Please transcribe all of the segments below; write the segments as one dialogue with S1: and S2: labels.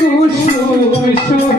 S1: কুসুম সুহ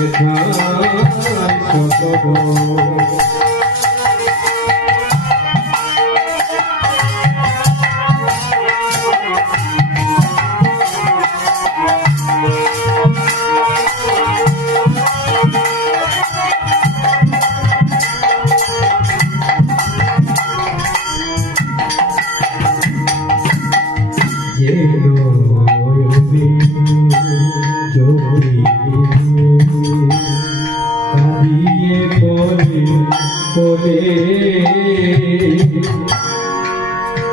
S1: Ah, ah, ah,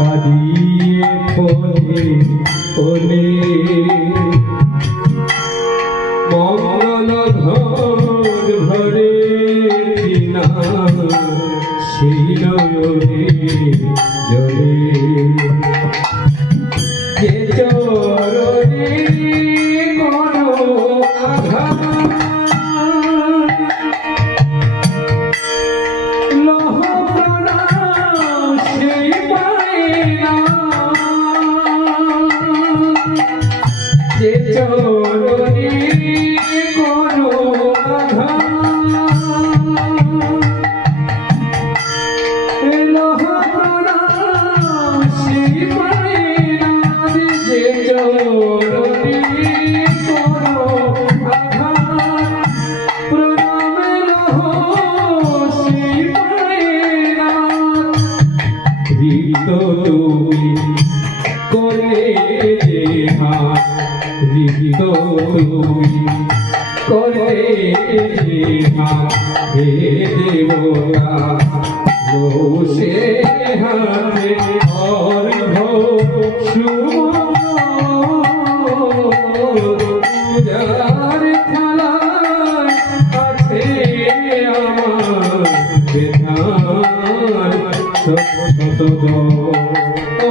S1: কাঁদিয়ে ফোনে ফোনে। মঙ্গল ঘর ভরে না শিল জলে। তুমি করে হে দেবতা সে হাতে অর্ঘ সুজার খালা আছে আমার বেতার সত সত ও